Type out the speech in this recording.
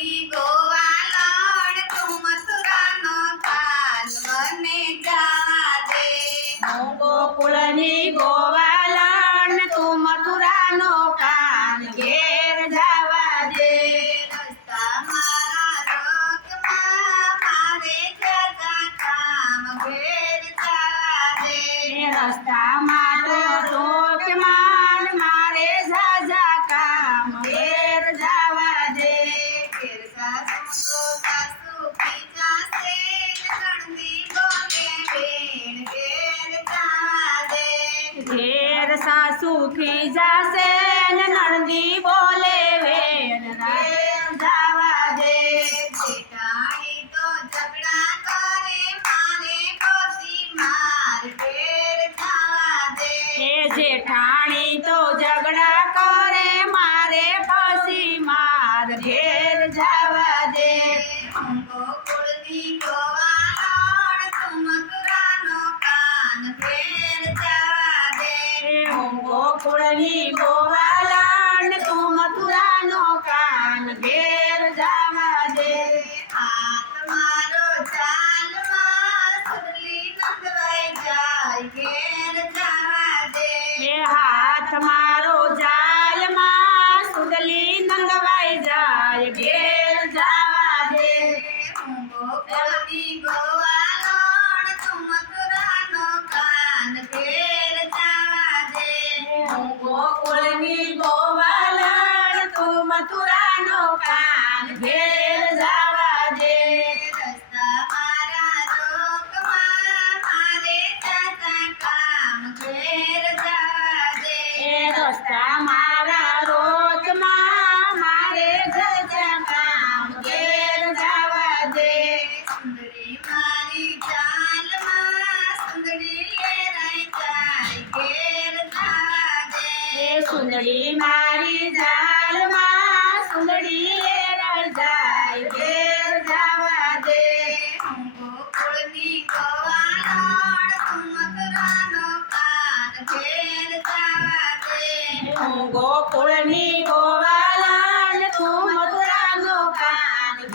ગોકુળની ગોવાલણ તું મથુરાનો કાલ મને જવા દે. હું ગોકુળની ગોવાલણ તું મથુરાનો કાન ઘેર જવા દે. રસ્તા મારા રોગમાં મારે જતા કામ ઘેર જવા દે. રસ્તામાં તો ટોકમાં મારે ઝાઝા કામ ઘેર જવા દે. ઘેર સાસુ સાસુ પીજાશે નણંદી બોલે બેન ઘેર જવા દે. ઘેર સાસુ ખીજાશે ને નણંદી બોલે વેણ ઘેર જવા દે. જેઠાણી તો ઝઘડા કરે મારે કોસી માર ઘેર જવા દે. એ જેઠાણી તો ઝઘડા કરે મારે ફસી માર ઘેર જવા દે. હું ગોકુળની ગોવાલણ તું મથુરાનો કાન ઘેર જવા દે. હું ગોકુળની ગોવાલણ તું મથુરાનો કાન ઘેર જવા દે. હાથ મારો ચાલમાં સુરલી નંદવાઈ જાય ઘેર જવા દે. એ હાથ મારો જાલમાં સુડલી નંગવાઈ જાય ઘેર જવા દે. હું ગોકુળની ગોવાલણ તું મથુરાનો કાન ઘેર જવા દે. હું ગોકુળની ગોવાલણ તું મથુરાનો કાન ઘેર જવા દે. રસ્તા મારા રોગમાં મારે જતા કામ ઘેર જવા દે. એ રસ્તા મારા રોજમાં મારે જજા કામ ઘેર જવા દે. સુંદરી મારી ચાલમાં સુંદરી લેરાઈ જાય ઘેર જવા દે. એ સુંદરી મારી જાલમાં સુંદરી લેરાઈ જાય ઘેર જવા દે. હું ગોકુળની ગોવાલણ તું મથુરાનો કાન ઘેર જવા દે. હું ગોકુળ